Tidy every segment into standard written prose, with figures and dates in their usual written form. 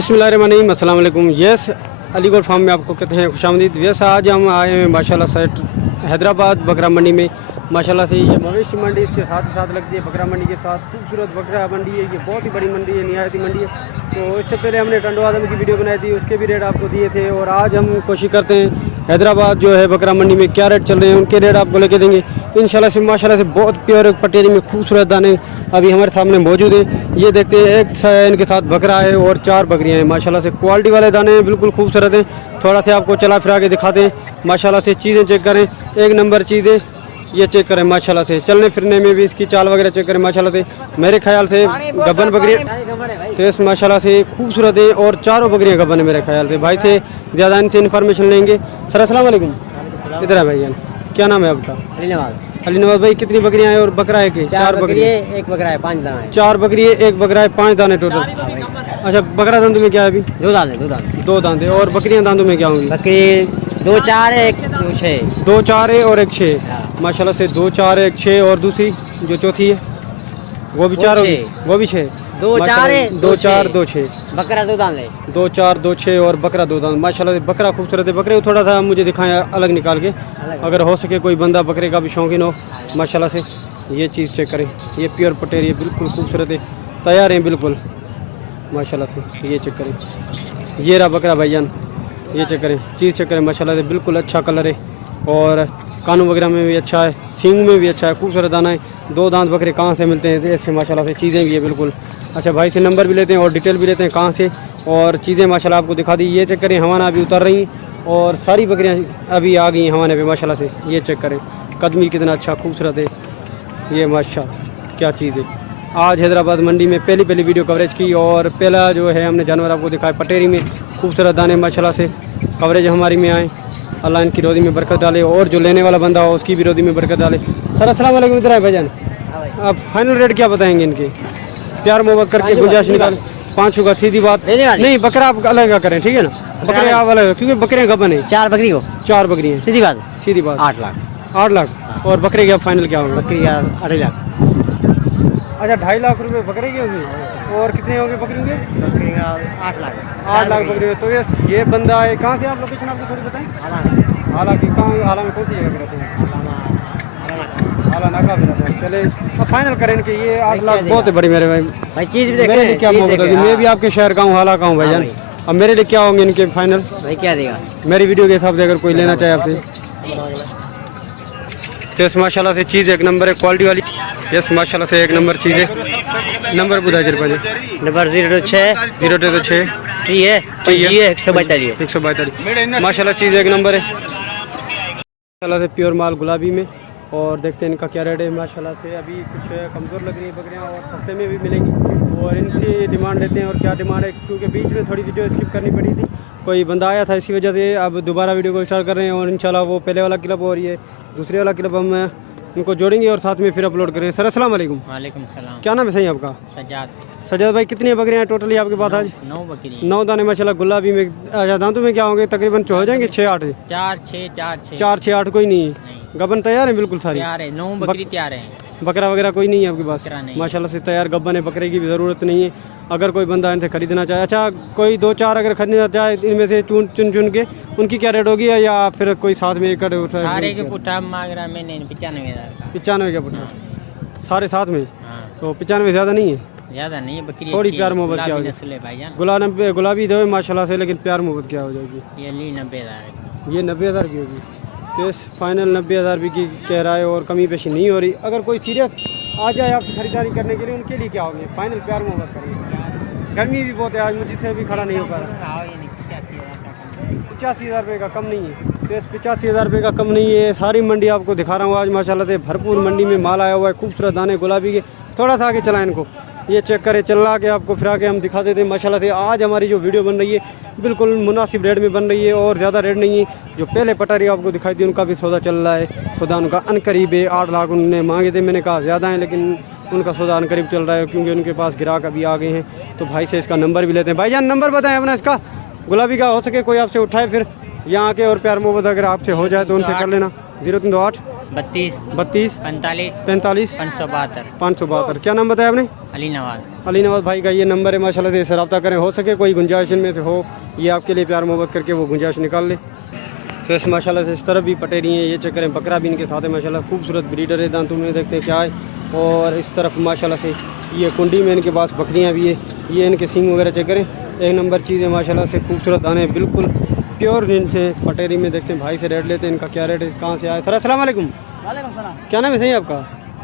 बिस्मिल्लाहिर्रहमानिर्रहीम, अस्सलाम वालेकुम। यस, अलीगढ़ फार्म में आपको कहते हैं खुशामदीद। यस, आज हम आए हैं माशाल्लाह सेट हैदराबाद बकरा मंडी में। माशाल्लाह से ये मवेशी मंडी इसके साथ ही साथ लगती है बकरा मंडी के साथ। खूबसूरत बकरा मंडी है, ये बहुत ही बड़ी मंडी है, निहायती मंडी है। तो इससे पहले हमने टंडो आदम की वीडियो बनाई थी, उसके भी रेट आपको दिए थे। और आज हम कोशिश करते हैं हैदराबाद जो है बकरा मंडी में क्या रेट चल रहे हैं उनके रेट आपको लेके देंगे इंशाल्लाह से। माशाल्लाह से बहुत प्योर पटेरी में खूबसूरत दाने अभी हमारे सामने मौजूद हैं। ये देखते हैं, एक इनके साथ बकरा है और 4 बकरियां हैं। माशाल्लाह से क्वालिटी वाले दाने हैं, बिल्कुल खूबसूरत हैं। थोड़ा सा आपको चला फिरा के दिखाते हैं। माशाल्लाह से चीज़ें चेक करें, एक नंबर चीज़ें ये चेक करें। माशाल्लाह से चलने फिरने में भी इसकी चाल वगैरह चेक करें। माशाल्लाह से मेरे ख्याल से गबन बकरी तो इस माशाल्लाह से खूबसूरत है और चारों बकरियां गबन है मेरे ख्याल से। भाई से ज़्यादा इनसे इन्फॉर्मेशन लेंगे। सर अस्सलाम वालेकुम। इधर है भाईजान, क्या नाम है आपका? अली नवाज भाई, कितनी बकरियां हैं और बकरा है कि 4 बकरी है? एक बकरा है, 5 दाने हैं। 4 बकरी है, एक बकरा है, 5 दाने टोटल। अच्छा, बकरा दांतों में क्या है अभी? 2 दाने। 2 दांते। और बकरियां दांतों में क्या होंगी? बकरी 2 4 है, 1 6। 2 4 है और 1 6। माशाल्लाह से 2 4 1 6। और दूसरी जो चौथी है वो भी 4 होगी, वो भी 6। 2 4 है, 2 4 2 6। बकरा 2 दाने। 2 4 2 6 और बकरा 2 दांत। माशाल्लाह से बकरा खूबसूरत है। बकरे को थोड़ा सा मुझे दिखाएं अलग निकाल के, अगर हो सके कोई बंदा बकरे का भी शौकीन हो। माशाल्लाह से ये चीज़ चेक करें, ये प्योर पटेर, ये बिल्कुल खूबसूरत है, तैयार हैं बिल्कुल। माशाल्लाह से ये चेक करें, ये रहा बकरा भाईजान, ये चेक करें, चीज़ चेक करें। माशाल्लाह से बिल्कुल अच्छा कलर है और कानों वगैरह में भी अच्छा है, सींग में भी अच्छा है, खूबसूरत दाना है। 2 दांत बकरे कहाँ से मिलते हैं ऐसे? माशाल्लाह से चीज़ें भी है बिल्कुल। अच्छा, भाई से नंबर भी लेते हैं और डिटेल भी लेते हैं कहाँ से, और चीज़ें माशाल्लाह आपको दिखा दी। ये चेक करें, हवाना अभी उतर रही और सारी बकरियाँ अभी आ गई हैं हवाने पे। माशाल्लाह से ये चेक करें, कदमी कितना अच्छा खूबसूरत है ये। माशा क्या चीज़ है। आज हैदराबाद मंडी में पहली वीडियो कवरेज की और पहला जो है हमने जानवर आपको दिखाया पटेरी में खूबसूरत दाने। माशाल्लाह से कवरेज हमारी में आए, अल्लाह इनकी रोज़ी में बरकत डाले और जो लेने वाला बंदा हो उसकी भी रोज़ी में बरकत डाले। सर अस्सलाम वालेकुम। इधर है भाईजान, आप फाइनल रेट क्या बताएंगे इनके? प्यार मोहब्बत करके गुंजाइश निकाल। 5 होगा, सीधी बात नहीं। बकरा आप अलग करें, ठीक है ना? बकरे आप अलग, क्योंकि बकरे गबन है। 4 बकरी को 4 बकरी हैं, सीधी बात 8 लाख। 8 लाख। और बकरे क्या फाइनल क्या होगा? बकरी 2.5 लाख। अच्छा, 2.5 लाख रुपए बकरे की होगी। और कितने होंगे बकरी के? बकरी का 8 लाख। 8 लाख बकरी। तो ये बंदा है, कहाँ से आप लोकेशन आपको थोड़ी बताएं? हालांकि कहाँ, हालांकि में कौन सी जगह रहते हैं? हाला नाका भी रहता है। चले अब फाइनल करें कि ये 8 लाख बहुत है बड़ी मेरे भाई। चीज़ भी मेरे लिए क्या मोहब्बत होगी? मैं भी आपके शहर का हूँ, हाला का हूँ भाईजान। अब मेरे लिए क्या होंगे इनके फाइनल? भाई क्या देगा मेरी वीडियो के हिसाब से अगर कोई लेना चाहे आपसे तो इस माशाल्लाह से चीज़ एक नंबर है, क्वालिटी वाली। यस, माशाल्लाह से एक नंबर चीज़ है। नंबर बुधा जर पाजे नंबर 026 026 142 माशाल्लाह चीज़ एक नंबर है। माशाल्लाह से प्योर माल गुलाबी में। और देखते हैं इनका क्या रेट है। माशाल्लाह से अभी कुछ कमज़ोर लग रही है बकरियाँ और सस्ते में भी मिलेंगी और इनकी डिमांड लेते हैं। और क्या डिमांड है, क्योंकि बीच में थोड़ी वीडियो स्किप करनी पड़ी थी, कोई बंदा आया था, इसी वजह से अब दोबारा वीडियो को स्टार्ट कर रहे हैं। और इंशाल्लाह वो पहले वाला क्लिप और ये दूसरे वाला क्लिप हम उनको जोड़ेंगे और साथ में फिर अपलोड करें। सर अस्सलाम वालेकुम। वालेकुम सलाम। क्या नाम है सही आपका? सजाद भाई, कितनी बकरियाँ हैं टोटली आपके पास आज? 9 बकरी। 9 दाने माशाल्लाह गुलाबी में। अच्छा, दांतों में क्या होंगे? तकरीबन हो जाएंगे 6 8 4 6 8 कोई नहीं है। गबन तैयार है बिल्कुल सारी? 9 बकरी तैयार है। बकरा वगैरह कोई नहीं है आपके पास? माशाल्लाह से तैयार गबन है, बकरे की भी ज़रूरत नहीं है अगर कोई बंदा इनसे खरीदना चाहे। अच्छा, कोई 2 4 अगर खरीदना चाहे इनमें से चुन के उनकी क्या रेट होगी, या फिर कोई साथ में एक सारे के पुट्ठा मांग रहा मैंने 95,000 95 का पुट्ठा सारे साथ में? तो 95 ज़्यादा नहीं है? ज़्यादा नहीं है बकरी, थोड़ी प्यार मोहब्बत क्या हो जाएगी? गुलाबी दो माशाल्लाह से, लेकिन प्यार मोहब्बत क्या हो जाएगी? ये 90,000। ये 90,000 की होगी। तो इस फाइनल 90,000 भी की कह रहा है और कमी पेशी नहीं हो रही। अगर कोई सीरियस आ जाए आपसे खरीदारी करने के लिए, उनके लिए क्या होंगे फाइनल? प्यार मोहब्बत करेंगे। गर्मी भी बहुत है आज, मुझसे भी खड़ा नहीं हो पा रहा। 85,000 रुपये का कम नहीं है। तो इस 85,000 रुपये का कम नहीं है। सारी मंडी आपको दिखा रहा हूँ आज माशाल्लाह से भरपूर मंडी में माल आया हुआ है, खूबसूरत दाने गुलाबी के। थोड़ा सा आगे चलाएं इनको, ये चेक करें, चला के आपको फिरा के हम दिखा देते हैं। माशाल्लाह से आज हमारी जो वीडियो बन रही है बिल्कुल मुनासिब रेट में बन रही है और ज़्यादा रेट नहीं है। जो पहले पटारी आपको दिखाई थी उनका भी सौदा चल रहा है। सौदा उनका अनकरीब है, 8 लाख उन्होंने मांगे थे, मैंने कहा ज़्यादा है, लेकिन उनका सौदा अनकरीब चल रहा है क्योंकि उनके पास ग्राहक अभी आ गए हैं। तो भाई से इसका नंबर भी लेते हैं। भाईजान नंबर बताएं अपना इसका गुलाबी का, हो सके कोई आपसे उठाए फिर यहाँ के और प्यार मोहब्बत अगर आपसे हो जाए तो उनसे कर लेना। 0328 32 32 45 45 572 572। क्या नाम बताया आपने? अली नवाज। अली नवाज भाई का ये नंबर है, माशाल्लाह से इससे रब्ता करें। हो सके कोई गुंजाइश इनमें से हो, ये आपके लिए प्यार मोहब्बत करके वो गुंजाइश निकाल ले। तो इस माशाल्लाह से इस तरफ भी पटेरी हैं, ये चेक करें। बकरा भी इनके साथ है माशाल्लाह, खूबसूरत ब्रीडर है। दांतों में देखते हैं क्या है। और इस तरफ माशाल्लाह से ये कुंडी में इनके पास बकरियाँ भी है। ये इनके सींग वगैरह चेक करें, एक नंबर चीज़ है माशाल्लाह से। खूबसूरत दाने बिल्कुल प्योर इनसे पटेरी में देखते हैं। भाई से रेट लेते हैं, इनका क्या रेट है, कहाँ से आए? सर अस्सलाम वालेकुम। वालेकुम सलाम। क्या नाम है सही आपका?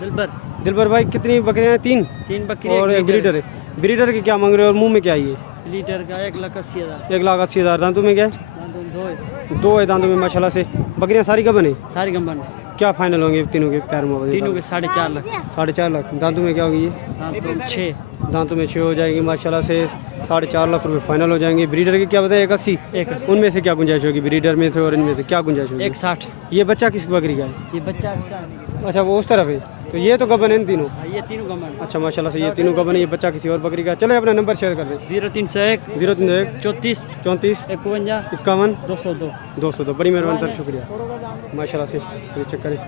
दिलबर। दिलबर भाई, कितनी बकरियाँ हैं? 3 3 बकरी और एक ब्रीडर है। ब्रीडर के क्या मांग रहे हो और मुंह में क्या है ये? लीटर का 1,80,000। 1,80,000। दांतों में क्या है? दो है दांतों में माशाल्लाह से। बकरियाँ सारी कब बने? सारी कंपनी। क्या फाइनल होंगे तीनों के प्यार में? तीनों के 4.5 लाख। 4.5 लाख। दांतों में क्या होगी ये? तो 6 दांतों में 6 हो जाएगी माशाल्लाह से। 4.5 लाख रुपए फाइनल हो जाएंगे। ब्रीडर के क्या बताया? 180। उनमें से क्या गुंजाइश होगी ब्रीडर में से और इनमें से क्या गुंजाइश होगी? 160। ये बच्चा किस बकरी का है? ये बच्चा इसका। अच्छा, वो उस तरफ है। तो ये तो गबन है इन तीनों? ये तीनों कंपनी। अच्छा माशाल्लाह से ये तीनों गबन है। ये बच्चा किसी और बकरी का। चले अपना नंबर शेयर कर दें। 0301 031 34 34 51 51 202। 202। बड़ी मेहरबानी सर, शुक्रिया माशाल्लाह से। ये चेक करें,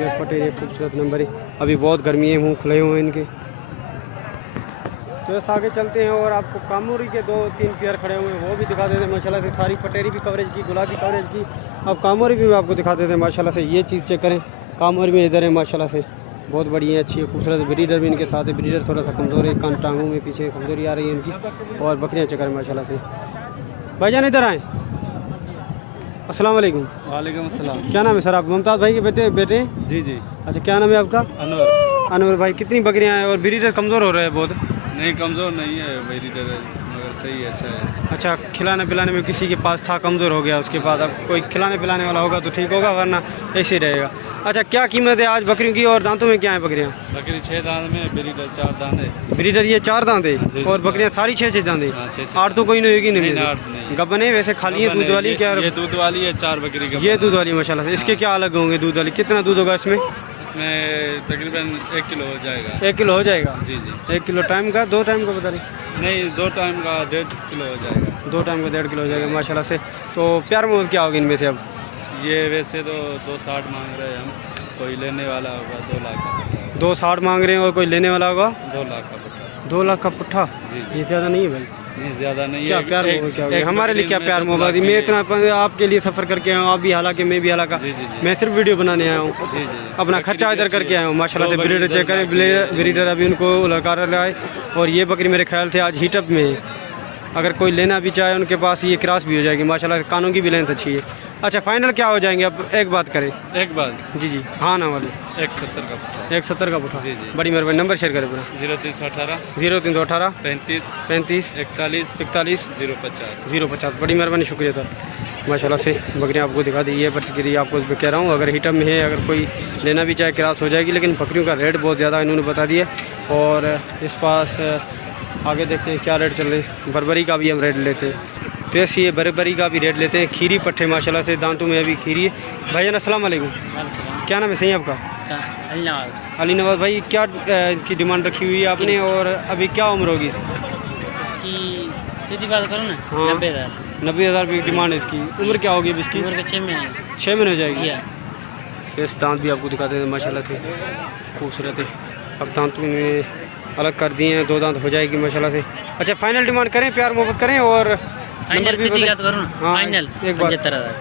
ये पटेरी खूबसूरत नंबर है। अभी बहुत गर्मी है, मुँह खुले हुए हैं इनके। तो बस आगे चलते हैं और आपको कामोरी के 2-3 पेयर खड़े हुए हैं वो भी दिखा देते हैं माशाल्लाह से। सारी पटेरी भी कवरेज की, गुलाबी कवरेज की। अब कामोरी भी आपको दिखा देते हैं माशाल्लाह से। ये चीज़ चेक करें, कामोरी में इधर है माशाल्लाह से, बहुत बड़ी है, अच्छी है, खूबसूरत। ब्रीडर भी इनके साथ है। ब्रीडर थोड़ा सा कमज़ोर है, कान टांगों में पीछे कमज़ोरी आ रही है इनकी। और बकरियाँ चेक करें माशाल्लाह से। भाईजान इधर आएँ। अस्सलाम वालेकुम। वालेकुम अस्सलाम। क्या नाम है सर? आप मुमताज़ भाई के बेटे हैं? जी जी। अच्छा, क्या नाम है आपका? अनवर। अनवर भाई, कितनी बकरियाँ हैं और ब्रीडर कमज़ोर हो रहे हैं बहुत? नहीं, कमज़ोर नहीं है मेरी तरह, मगर सही है, अच्छा है। अच्छा, खिलाने पिलाने में किसी के पास था, कमज़ोर हो गया, उसके बाद अब कोई खिलाने पिलाने वाला होगा तो ठीक होगा, वरना ऐसे ही रहेगा। अच्छा, क्या कीमत है आज बकरियों की और दांतों में क्या है बकरियाँ? बकरी 6 दांत में, ब्रीडर 4 दांत है। ब्रीडर ये 4 दांत है और बकरियाँ सारी 6 दांत है। हाँ, 6 8 तो कोई नहीं होगी? नहीं, नहीं, 8 नहीं। गबन है वैसे, खाली है दूध वाली क्या? ये दूध वाली है, 4 बकरी का। ये दूध वाली माशाल्लाह से। इसके क्या अलग होंगे दूध वाली? कितना दूध होगा इसमें? इसमें तकरीबन 1 किलो हो जाएगा। 1 किलो हो जाएगा? जी जी। 1 किलो टाइम का, 2 टाइम का बता रही? नहीं, 2 टाइम का 1.5 किलो हो जाएगा। 2 टाइम का 1.5 किलो हो जाएगा माशाल्लाह से। तो प्यार मोहब्बत क्या होगी इनमें से अब? ये वैसे तो 260 मांग रहे हैं हम, कोई लेने वाला होगा 2 लाख का। 260 मांग रहे हैं और कोई लेने वाला होगा 2 लाख का पट्टा। 2 लाख का पुट्ठा? जी। ये ज़्यादा नहीं है भाई? नहीं, ज़्यादा नहीं क्या है। प्यार मोहब्बत क्या होगी? एक हमारे लिए बकरी क्या में प्यार 10 मोहब्बत? लाख मैं की इतना आपके लिए सफ़र करके आया हूँ, आप भी हालांकि मैं भी हालांकि। जी जी जी। मैं सिर्फ वीडियो बनाने आया हूँ, जी जी। अपना खर्चा इधर करके आया हूँ माशाल्लाह से। ब्रीडर चेक करें, ब्रीडर अभी उनको लड़का लाए और ये बकरी मेरे ख्याल से आज हीटअप में है। अगर कोई लेना भी चाहे उनके पास ये क्रॉस भी हो जाएगी माशाल्लाह, कानों की भी लेंथ अच्छी है। अच्छा, फाइनल क्या हो जाएंगे अब? एक बात करें। एक बार। जी जी, हाँ ना वाली 170 का पट्टा। 170 का पुट्ठा? जी जी। बड़ी मेहरबानी। नंबर शेयर करें पूरा। 0318 0318 35 35 41 41 050। 050। बड़ी मेहरबानी, शुक्रिया सर माशाल्लाह से। बकरियाँ आपको दिखा दी, ये बकरी आपको कह रहा हूँ, अगर हीटअप में है, अगर कोई लेना भी चाहे क्रॉस हो जाएगी, लेकिन बकरियों का रेट बहुत ज़्यादा इन्होंने बता दिया। और इस पास आगे देखते हैं क्या रेट चल रहे हैं। बरबरी का भी हम रेट लेते हैं, तो ऐसे ये बरबरी का भी रेट लेते हैं। खीरी पट्टे माशाल्लाह से, दांतों में अभी खीरी है। भाईजान अस्सलाम वालेकुम। क्या नाम है सही आपका? अली नवाज। अली नवाज भाई, क्या इसकी डिमांड रखी हुई है आपने और अभी क्या उम्र होगी इसकी? इसकी सीधी बात करो ना, हाँ। 90,000। 90,000 रुपये की डिमांड है इसकी। उम्र क्या होगी अब इसकी? उम्र के 6 महीने। 6 महीने हो जाएगी। जी हाँ। इस दांत भी आपको दिखाते हैं माशाल्लाह से, खूबसूरत है। अब दांतों में अलग कर दिए हैं, 2 दांत हो जाएगी माशाल्लाह से। अच्छा, फाइनल डिमांड करें, प्यार मोहब्बत करें और फाइनल सीधी बात करो ना। हाँ, फाइनल एक बात। 75,000।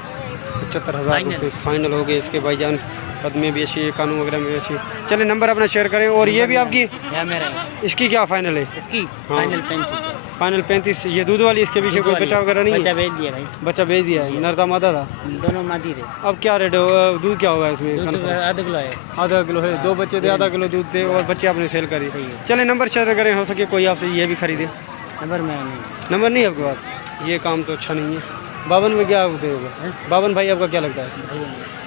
75,000 रुपये फाइनल हो गए इसके भाईजान। कदमें भी अच्छी है, कानून वगैरह में भी अच्छी। चले नंबर अपना शेयर करें। और ये भी आपकी? या मेरा है। इसकी क्या फाइनल है? इसकी हाँ। फाइनल 35। फाइनल 35। ये दूध वाली, इसके पीछे कोई बच्चा वगैरह नहीं बच्चा है? भेज दिया भाई। बच्चा भेज दिया है, नर था मादा था? दोनों मादी थे। अब क्या रेट होगा? दूध क्या होगा इसमें? दूध तो आधा किलो है। आधा किलो है। 2 बच्चे थे, आधा किलो दूध थे और बच्चे आपने सेल करी। चले नंबर शेयर करें, हो सके कोई आपसे ये भी खरीदे। नंबर मेरा नहीं। नंबर नहीं आपके पास? ये काम तो अच्छा नहीं है। बावन में क्या होते हैं? बावन भाई आपका क्या लगता है?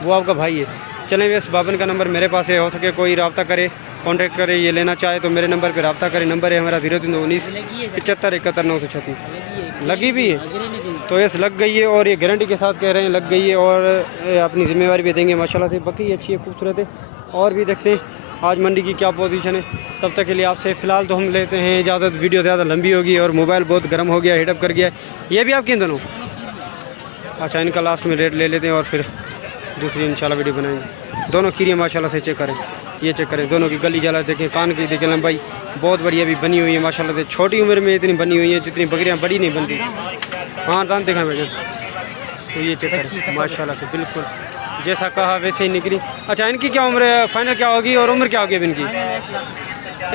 वो आपका भाई है। चलें, बस बावन का नंबर मेरे पास है, हो सके कोई रब्ता करे, कांटेक्ट करे, ये लेना चाहे तो मेरे नंबर पे रब्ता करें। नंबर है हमारा 0319 75 71 936। लगी भी है तो यस लग गई है और ये गारंटी के साथ कह रहे हैं लग गई है और अपनी जिम्मेवारी भी देंगे माशाल्लाह से। बकरी अच्छी है, खूबसूरत है। और भी देखते हैं आज मंडी की क्या पोजीशन है। तब तक के लिए आपसे फ़िलहाल तो हम लेते हैं इजाज़त। वीडियो ज़्यादा लंबी होगी और मोबाइल बहुत गर्म हो गया, हीटअप कर गया। ये भी आपके इन दोनों? अच्छा, इनका लास्ट में रेट ले लेते हैं और फिर दूसरी इंशाल्लाह वीडियो बनाएंगे। दोनों खीरियाँ माशाल्लाह से चेक करें, ये चेक करें, दोनों की गली जाला देखें, कान की देखें लंबाई बहुत बढ़िया भी बनी हुई है माशाल्लाह से। छोटी उम्र में इतनी बनी हुई है जितनी बकरियाँ बड़ी नहीं बनती। हाँ दान देखा भाई, तो ये चेक करें माशाल्लाह से बिल्कुल जैसा कहा वैसे ही निकली। अच्छा इनकी क्या उम्र है, फाइनल क्या होगी और उम्र क्या होगी अब इनकी?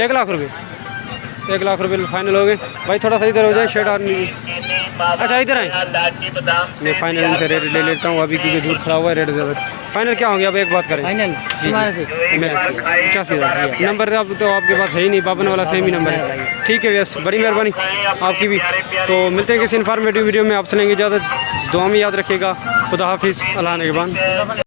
1 लाख रुपये, 1 लाख रुपये फाइनल हो गए। भाई थोड़ा सा इधर हो जाए, शेड आदमी। अच्छा इधर आए, मैं फाइनल इनसे रेट ले लेता हूँ अभी क्योंकि दूर खड़ा हुआ है, रेट ज़्यादा। फाइनल क्या हो गया अब एक बात करें? फाइनल जी 85,000 नंबर अब तो आपके पास है ही नहीं, बाबन वाला सेम ही नंबर है। ठीक है यस, बड़ी मेहरबानी आपकी भी। तो मिलते हैं किसी इन्फॉर्मेटिव वीडियो में, आप सुनेंगे इजाज़त, दुआ में याद रखिएगा। खुदा हाफिज़, अल्लाह ने के बाद।